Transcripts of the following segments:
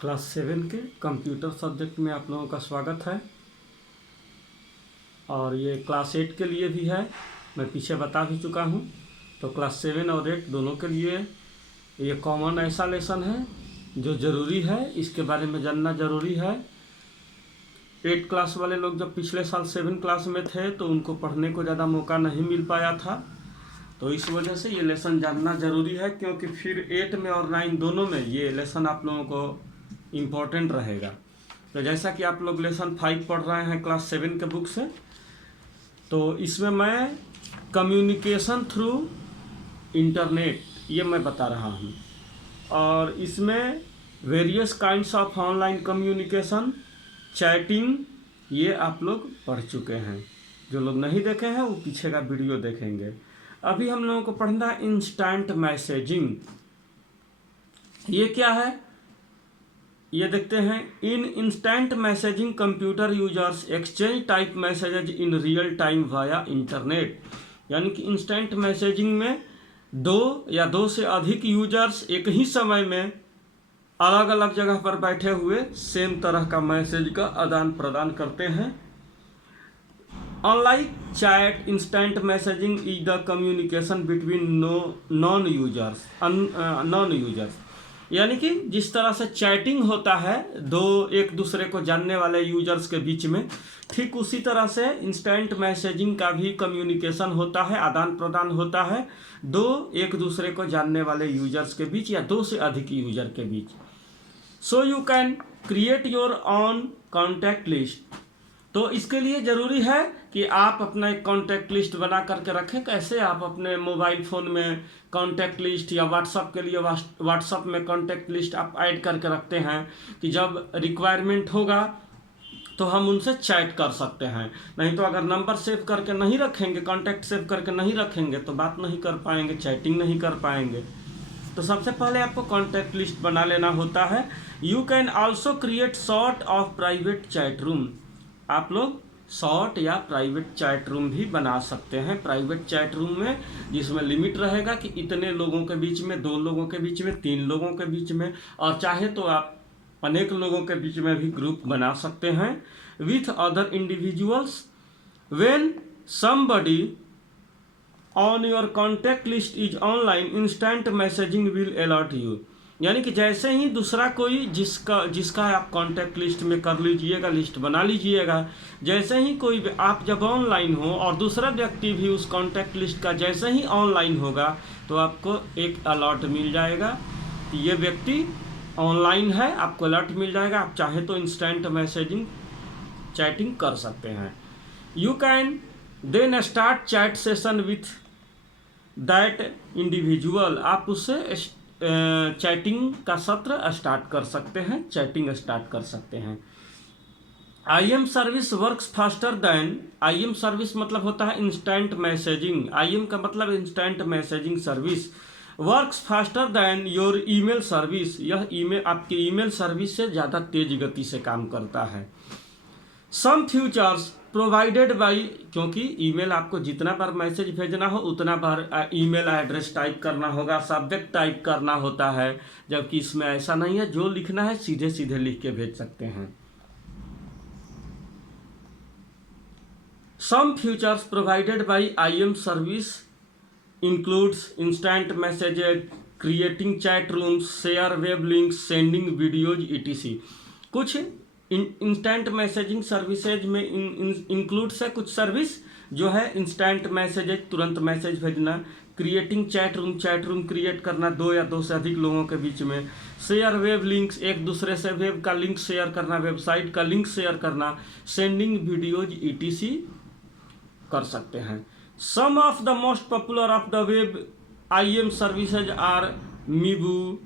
Class 7 के computer subject में आप लोगों का स्वागत है। और ये क्लास 8 के लिए भी है, मैं पीछे बता भी चुका हूँ। तो क्लास 7 और 8 दोनों के लिए ये कॉमन ऐसा लेसन है जो ज़रूरी है, इसके बारे में जानना ज़रूरी है। 8 क्लास वाले लोग जब पिछले साल 7 क्लास में थे तो उनको पढ़ने को ज़्यादा मौका नहीं मिल पाया था, तो इस वजह से ये लेसन जानना ज़रूरी है, क्योंकि फिर 8 में और 9 दोनों में ये लेसन आप लोगों को इम्पोर्टेंट रहेगा। तो जैसा कि आप लोग लेसन 5 पढ़ रहे हैं क्लास 7 के बुक से, तो इसमें मैं कम्युनिकेशन थ्रू इंटरनेट ये मैं बता रहा हूँ। और इसमें various kinds of online communication, chatting, ये आप लोग पढ़ चुके हैं। जो लोग नहीं देखे हैं वो पीछे का वीडियो देखेंगे। अभी हम लोगों को पढ़ना है इंस्टेंट मैसेजिंग। ये क्या है ये देखते हैं। In instant messaging computer users exchange type messages in real time via internet. यानी कि इंस्टेंट मैसेजिंग में दो या दो से अधिक यूजर्स एक ही समय में अलग अलग जगह पर बैठे हुए सेम तरह का मैसेज का आदान प्रदान करते हैं। Unlike chat, instant messaging is the communication between non users. यानी कि जिस तरह से चैटिंग होता है दो एक दूसरे को जानने वाले यूजर्स के बीच में, ठीक उसी तरह से इंस्टेंट मैसेजिंग का भी कम्युनिकेशन होता है, आदान प्रदान होता है दो एक दूसरे को जानने वाले यूजर्स के बीच या दो से अधिक यूजर के बीच। So you can create your own contact list. तो इसके लिए ज़रूरी है कि आप अपना एक कॉन्टैक्ट लिस्ट बना करके रखें। कैसे आप अपने मोबाइल फ़ोन में कॉन्टैक्ट लिस्ट या व्हाट्सअप के लिए व्हाट्सअप में कॉन्टैक्ट लिस्ट आप ऐड करके रखते हैं कि जब रिक्वायरमेंट होगा तो हम उनसे चैट कर सकते हैं। नहीं तो अगर नंबर सेव करके नहीं रखेंगे, कॉन्टैक्ट सेव करके नहीं रखेंगे तो बात नहीं कर पाएंगे, चैटिंग नहीं कर पाएंगे। तो सबसे पहले आपको कॉन्टैक्ट लिस्ट बना लेना होता है। You can also create short of private chat room. आप लोग शॉर्ट या प्राइवेट चैट रूम भी बना सकते हैं। प्राइवेट चैट रूम में जिसमें लिमिट रहेगा कि इतने लोगों के बीच में, 2 लोगों के बीच में, 3 लोगों के बीच में, और चाहे तो आप अनेक लोगों के बीच में भी ग्रुप बना सकते हैं with other individuals. When somebody on your contact list is online, instant messaging will alert you. यानी कि जैसे ही दूसरा कोई जिसका आप कॉन्टैक्ट लिस्ट में कर लीजिएगा, लिस्ट बना लीजिएगा, जैसे ही कोई आप जब ऑनलाइन हो और दूसरा व्यक्ति भी उस कॉन्टैक्ट लिस्ट का जैसे ही ऑनलाइन होगा तो आपको एक अलर्ट मिल जाएगा कि ये व्यक्ति ऑनलाइन है, आपको अलर्ट मिल जाएगा। आप चाहे तो इंस्टेंट मैसेजिंग चैटिंग कर सकते हैं। You can then start chat session with that individual. आप उससे चैटिंग का सत्र स्टार्ट कर सकते हैं, चैटिंग स्टार्ट कर सकते हैं। IM service works faster than, IM service मतलब होता है इंस्टेंट मैसेजिंग। IM का मतलब instant messaging service works faster than your email service. यह ईमेल आपके ईमेल सर्विस से ज़्यादा तेज गति से काम करता है। सम फीचर्स प्रोवाइडेड बाई, क्योंकि ईमेल आपको जितना बार मैसेज भेजना हो उतना बार ईमेल एड्रेस टाइप करना होगा, सब्जेक्ट टाइप करना होता है, जबकि इसमें ऐसा नहीं है। जो लिखना है सीधे सीधे लिख के भेज सकते हैं। Some features provided by IM service includes instant messages, creating chat rooms, share web links, sending videos etc। कुछ इंस्टेंट मैसेजिंग सर्विसेज में इंक्लूड्स है कुछ सर्विस जो है इंस्टेंट मैसेजेज, तुरंत मैसेज भेजना, क्रिएटिंग चैट रूम क्रिएट करना 2 या 2 से अधिक लोगों के बीच में, शेयर वेब लिंक्स, एक दूसरे से वेब का लिंक शेयर करना, वेबसाइट का लिंक शेयर करना, सेंडिंग वीडियोज etc कर सकते हैं। Some of the most popular of the web IM services are Meebo,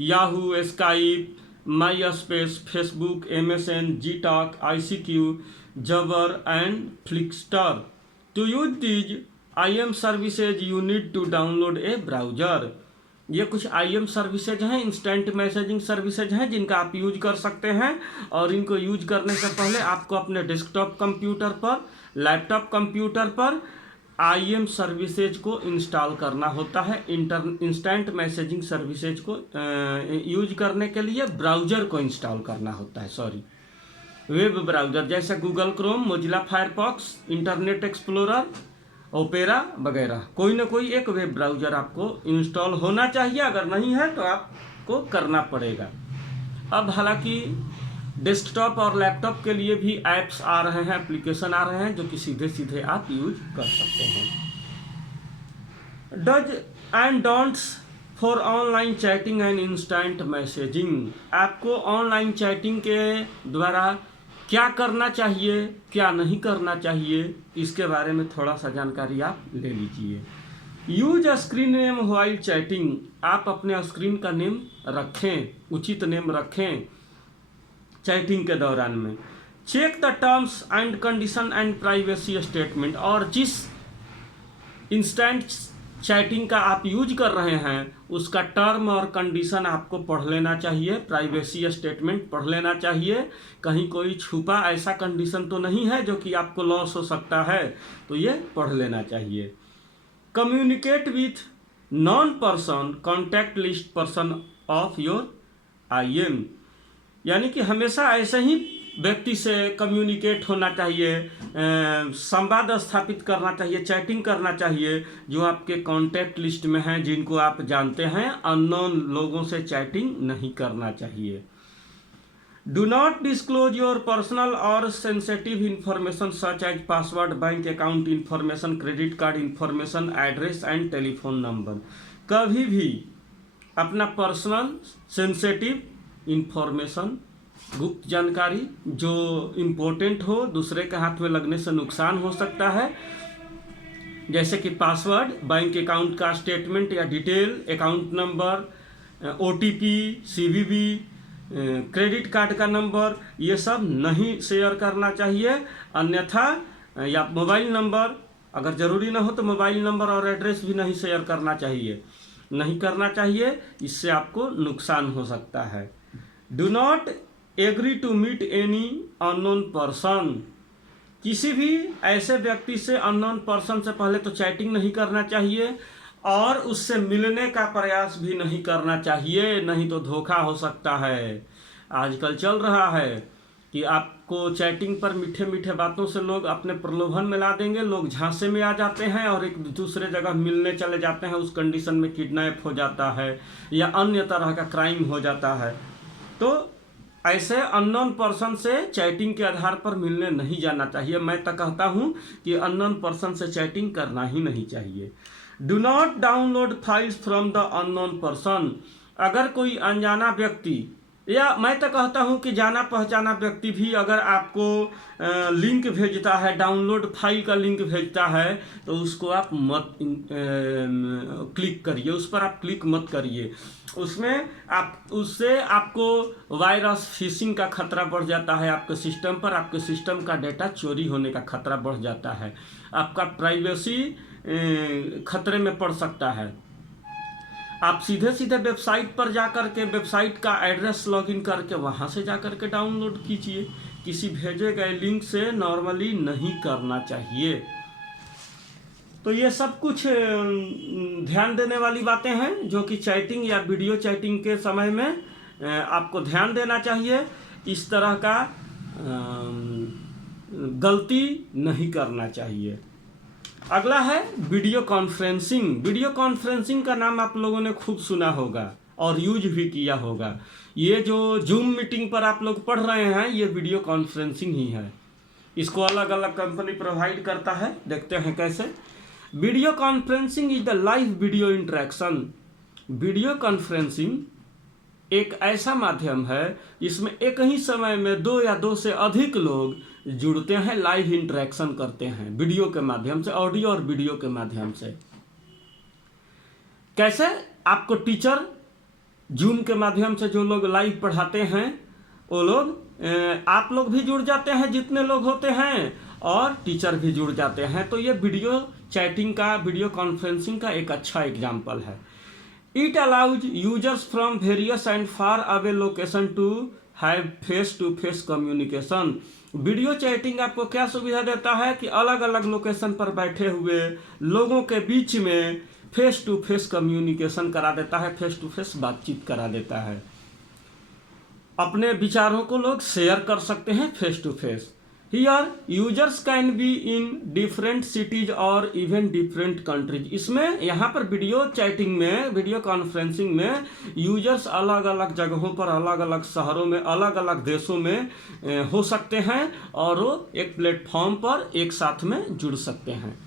Yahoo, Skype, MySpace, Facebook, MSN, Gtalk, ICQ, Jabber and Flickster. To use these IM services, you need to download a browser. ये कुछ IM services हैं, instant messaging services हैं जिनका आप use कर सकते हैं। और इनको यूज करने से पहले आपको अपने डेस्कटॉप कंप्यूटर पर, लैपटॉप कंप्यूटर पर IM सर्विसेज को इंस्टॉल करना होता है। इंस्टेंट मैसेजिंग सर्विसेज को यूज करने के लिए ब्राउज़र को इंस्टॉल करना होता है, सॉरी, वेब ब्राउज़र जैसे Google Chrome, Mozilla Firefox, internet explorer, opera वगैरह। कोई ना कोई एक वेब ब्राउज़र आपको इंस्टॉल होना चाहिए, अगर नहीं है तो आपको करना पड़ेगा। अब हालांकि डेस्कटॉप और लैपटॉप के लिए भी ऐप्स आ रहे हैं, एप्लीकेशन आ रहे हैं जो कि सीधे सीधे आप यूज कर सकते हैं। Does and don'ts for online chatting and instant messaging. आपको ऑनलाइन चैटिंग के द्वारा क्या करना चाहिए, क्या नहीं करना चाहिए, इसके बारे में थोड़ा सा जानकारी आप ले लीजिए। Use screen name while chatting. आप अपने स्क्रीन का नेम रखें, उचित नेम रखें चैटिंग के दौरान में। Check the terms and condition and privacy statement. और जिस इंस्टेंट चैटिंग का आप यूज कर रहे हैं उसका टर्म और कंडीशन आपको पढ़ लेना चाहिए, प्राइवेसी स्टेटमेंट पढ़ लेना चाहिए। कहीं कोई छुपा ऐसा कंडीशन तो नहीं है जो कि आपको लॉस हो सकता है, तो ये पढ़ लेना चाहिए। Communicate with non person contact list person of your IM। यानी कि हमेशा ऐसे ही व्यक्ति से कम्युनिकेट होना चाहिए, संवाद स्थापित करना चाहिए, चैटिंग करना चाहिए जो आपके कॉन्टैक्ट लिस्ट में हैं, जिनको आप जानते हैं। अननोन लोगों से चैटिंग नहीं करना चाहिए। Do not disclose your personal और sensitive information such as password, bank account information, credit card information, address and telephone number. कभी भी अपना पर्सनल सेंसिटिव इंफॉर्मेशन, गुप्त जानकारी जो इम्पोर्टेंट हो, दूसरे के हाथ में लगने से नुकसान हो सकता है, जैसे कि पासवर्ड, बैंक अकाउंट का स्टेटमेंट या detail, account number, OTP, CVV, credit card का नंबर, ये सब नहीं शेयर करना चाहिए। अन्यथा या मोबाइल नंबर, अगर ज़रूरी ना हो तो मोबाइल नंबर और एड्रेस भी नहीं शेयर करना चाहिए, इससे आपको नुकसान हो सकता है। Do not agree to meet any unknown person. किसी भी ऐसे व्यक्ति से, अननोन पर्सन से पहले तो चैटिंग नहीं करना चाहिए और उससे मिलने का प्रयास भी नहीं करना चाहिए, नहीं तो धोखा हो सकता है। आजकल चल रहा है कि आपको चैटिंग पर मीठे मीठे बातों से लोग अपने प्रलोभन में ला देंगे, लोग झांसे में आ जाते हैं और एक दूसरे जगह मिलने चले जाते हैं। उस कंडीशन में किडनैप हो जाता है या अन्य तरह का क्राइम हो जाता है। तो ऐसे अननोन पर्सन से चैटिंग के आधार पर मिलने नहीं जाना चाहिए। मैं तो कहता हूँ कि अननोन पर्सन से चैटिंग करना ही नहीं चाहिए। Do not download files from the unknown person. अगर कोई अनजाना व्यक्ति, या मैं तो कहता हूँ कि जाना पहचाना व्यक्ति भी अगर आपको लिंक भेजता है, डाउनलोड फाइल का लिंक भेजता है, तो उसको आप मत क्लिक करिए, उस पर आप क्लिक मत करिए। उससे आपको वायरस, फिशिंग का खतरा बढ़ जाता है आपके सिस्टम पर, आपके सिस्टम का डेटा चोरी होने का खतरा बढ़ जाता है, आपका प्राइवेसी खतरे में पड़ सकता है। आप सीधे सीधे वेबसाइट पर जाकर के वेबसाइट का एड्रेस लॉगिन करके वहाँ से जाकर के डाउनलोड कीजिए। किसी भेजे गए लिंक से नॉर्मली नहीं करना चाहिए। तो ये सब कुछ ध्यान देने वाली बातें हैं जो कि चैटिंग या वीडियो चैटिंग के समय में आपको ध्यान देना चाहिए। इस तरह का गलती नहीं करना चाहिए। अगला है वीडियो कॉन्फ्रेंसिंग। वीडियो कॉन्फ्रेंसिंग का नाम आप लोगों ने खूब सुना होगा और यूज भी किया होगा। ये जो जूम मीटिंग पर आप लोग पढ़ रहे हैं, ये वीडियो कॉन्फ्रेंसिंग ही है। इसको अलग अलग कंपनी प्रोवाइड करता है, देखते हैं कैसे। Video conferencing is the live video interaction. Video conferencing एक ऐसा माध्यम है इसमें एक ही समय में दो या दो से अधिक लोग जुड़ते हैं, लाइव इंटरेक्शन करते हैं वीडियो के माध्यम से, ऑडियो और वीडियो के माध्यम से। कैसे? आपको टीचर जूम के माध्यम से जो लोग लाइव पढ़ाते हैं वो लोग, आप लोग भी जुड़ जाते हैं जितने लोग होते हैं, और टीचर भी जुड़ जाते हैं। तो ये वीडियो चैटिंग का, वीडियो कॉन्फ्रेंसिंग का एक अच्छा एग्जाम्पल है। It allows users from various and far away location to have face to face communication. Video chatting आपको क्या सुविधा देता है कि अलग अलग लोकेशन पर बैठे हुए लोगों के बीच में फेस टू फेस कम्युनिकेशन करा देता है, फेस टू फेस बातचीत करा देता है। अपने विचारों को लोग शेयर कर सकते हैं face to face. Here users can be in different cities और इवन डिफरेंट कंट्रीज। इसमें यहाँ पर वीडियो चैटिंग में, वीडियो कॉन्फ्रेंसिंग में यूजर्स अलग अलग जगहों पर, अलग अलग शहरों में, अलग अलग देशों में हो सकते हैं और वो एक प्लेटफॉर्म पर एक साथ में जुड़ सकते हैं।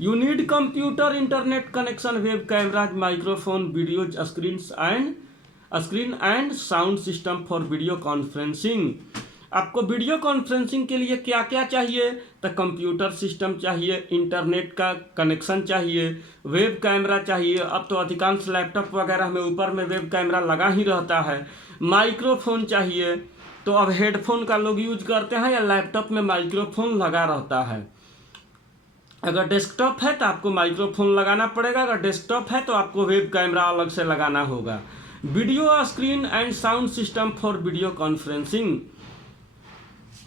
You need computer, internet connection, web cameras, microphone, video screen and sound system for video conferencing. आपको वीडियो कॉन्फ्रेंसिंग के लिए क्या क्या चाहिए? तो कंप्यूटर सिस्टम चाहिए, इंटरनेट का कनेक्शन चाहिए, वेब कैमरा चाहिए। अब तो अधिकांश लैपटॉप वगैरह में ऊपर में वेब कैमरा लगा ही रहता है। माइक्रोफोन चाहिए, तो अब हेडफोन का लोग यूज करते हैं या लैपटॉप में माइक्रोफोन लगा रहता है। अगर डेस्कटॉप है तो आपको माइक्रोफोन लगाना पड़ेगा, अगर डेस्कटॉप है तो आपको वेब कैमरा अलग से लगाना होगा। Video screen and sound system for video conferencing.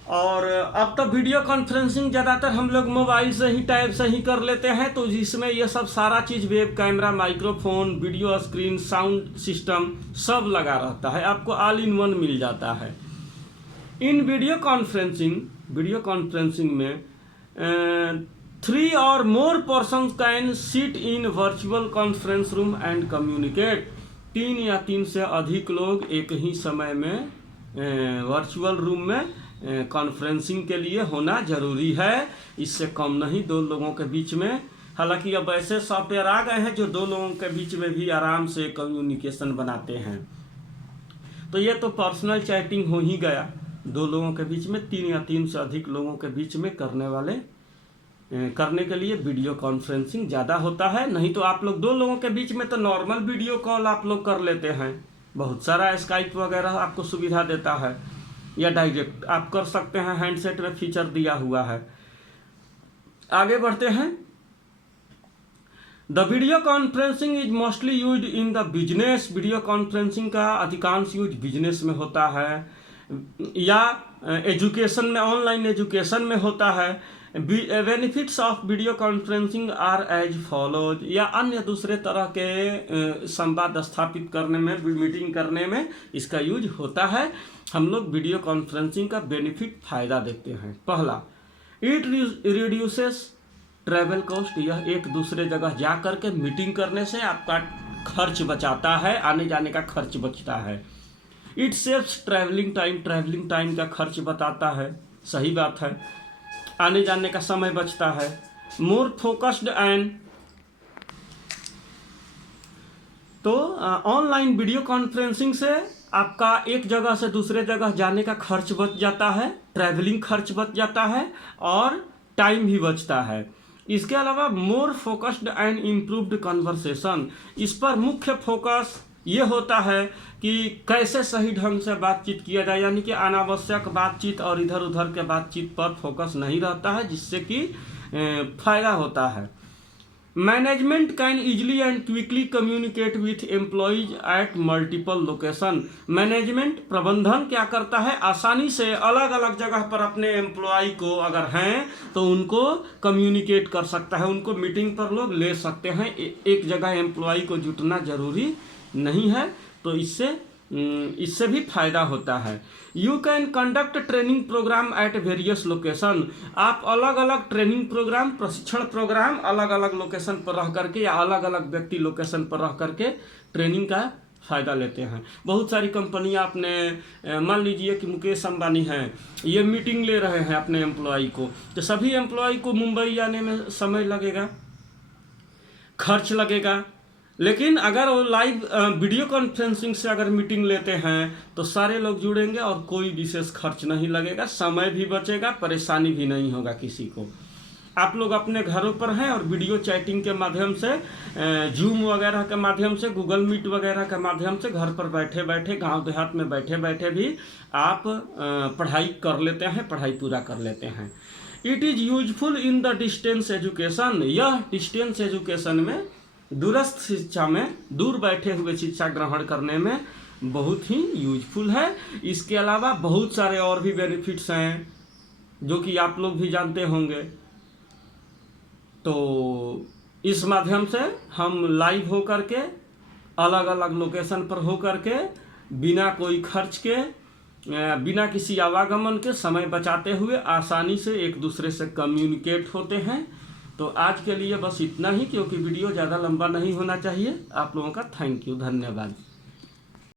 और अब तो वीडियो कॉन्फ्रेंसिंग ज़्यादातर हम लोग मोबाइल से ही, टाइप से ही कर लेते हैं, तो जिसमें ये सब सारा चीज़, web camera, microphone, video screen, sound system सब लगा रहता है, आपको ऑल इन वन मिल जाता है। इन वीडियो कॉन्फ्रेंसिंग में 3 और more person can sit in virtual conference room and communicate. 3 या 3 से अधिक लोग एक ही समय में वर्चुअल रूम में कॉन्फ्रेंसिंग के लिए होना जरूरी है। इससे कम नहीं, 2 लोगों के बीच में। हालांकि अब ऐसे सॉफ्टवेयर आ गए हैं जो 2 लोगों के बीच में भी आराम से कम्युनिकेशन बनाते हैं। तो ये तो पर्सनल चैटिंग हो ही गया, 2 लोगों के बीच में। 3 या 3 से अधिक लोगों के बीच में करने के लिए वीडियो कॉन्फ्रेंसिंग ज़्यादा होता है। नहीं तो आप लोग 2 लोगों के बीच में तो नॉर्मल वीडियो कॉल आप लोग कर लेते हैं। बहुत सारा स्काइप वगैरह आपको सुविधा देता है, या डायरेक्ट आप कर सकते हैं, हैंडसेट में फीचर दिया हुआ है। आगे बढ़ते हैं। The video conferencing is mostly use in the business. Video conferencing का अधिकांश यूज बिजनेस में होता है, या एजुकेशन में, ऑनलाइन एजुकेशन में होता है। Benefits of video conferencing are as follows. या अन्य दूसरे तरह के संवाद स्थापित करने में, मीटिंग करने में इसका यूज होता है। हम लोग वीडियो कॉन्फ्रेंसिंग का बेनिफिट फ़ायदा देखते हैं। पहला, इट रिड्यूसेस ट्रैवल कॉस्ट। यह एक दूसरे जगह जा कर के मीटिंग करने से आपका खर्च बचाता है, आने जाने का खर्च बचता है। It saves travelling time. Travelling time का खर्च बताता है, सही बात है, आने जाने का समय बचता है। मोर फोकस्ड एंड, तो ऑनलाइन वीडियो कॉन्फ्रेंसिंग से आपका एक जगह से दूसरे जगह जाने का खर्च बच जाता है, ट्रैवलिंग खर्च बच जाता है और टाइम भी बचता है। इसके अलावा more focused and improved conversation. इस पर मुख्य फोकस ये होता है कि कैसे सही ढंग से बातचीत किया जाए, यानी कि अनावश्यक बातचीत और इधर उधर के बातचीत पर फोकस नहीं रहता है, जिससे कि फायदा होता है। Management can easily and quickly communicate with employees at multiple location. Management, प्रबंधन क्या करता है, आसानी से अलग अलग जगह पर अपने एम्प्लॉय को अगर हैं तो उनको कम्युनिकेट कर सकता है, उनको मीटिंग पर लोग ले सकते हैं। एक जगह एम्प्लॉय को जुटना जरूरी नहीं है, तो इससे भी फायदा होता है। You can conduct training program at various location. आप अलग अलग ट्रेनिंग प्रोग्राम, प्रशिक्षण प्रोग्राम अलग अलग लोकेशन पर रह करके या अलग अलग व्यक्ति लोकेशन पर रह करके ट्रेनिंग का फ़ायदा लेते हैं। बहुत सारी कंपनियां अपने, मान लीजिए कि मुकेश अंबानी हैं, ये मीटिंग ले रहे हैं अपने एम्प्लॉय को, तो सभी एम्प्लॉय को मुंबई आने में समय लगेगा, खर्च लगेगा। लेकिन अगर वो लाइव वीडियो कॉन्फ्रेंसिंग से अगर मीटिंग लेते हैं तो सारे लोग जुड़ेंगे और कोई विशेष खर्च नहीं लगेगा, समय भी बचेगा, परेशानी भी नहीं होगा किसी को। आप लोग अपने घरों पर हैं और वीडियो चैटिंग के माध्यम से, जूम वगैरह के माध्यम से, गूगल मीट वगैरह के माध्यम से घर पर बैठे बैठे, गांव देहात में बैठे बैठे भी आप पढ़ाई कर लेते हैं, पढ़ाई पूरा कर लेते हैं। It is useful in the distance education. यह डिस्टेंस एजुकेशन में दूरस्थ शिक्षा में दूर बैठे हुए शिक्षा ग्रहण करने में बहुत ही यूजफुल है। इसके अलावा बहुत सारे और भी बेनिफिट्स हैं जो कि आप लोग भी जानते होंगे। तो इस माध्यम से हम लाइव हो करके अलग अलग लोकेशन पर हो करके बिना कोई खर्च के, बिना किसी आवागमन के समय बचाते हुए आसानी से एक दूसरे से कम्युनिकेट होते हैं। तो आज के लिए बस इतना ही, क्योंकि वीडियो ज़्यादा लंबा नहीं होना चाहिए। आप लोगों का थैंक यू, धन्यवाद।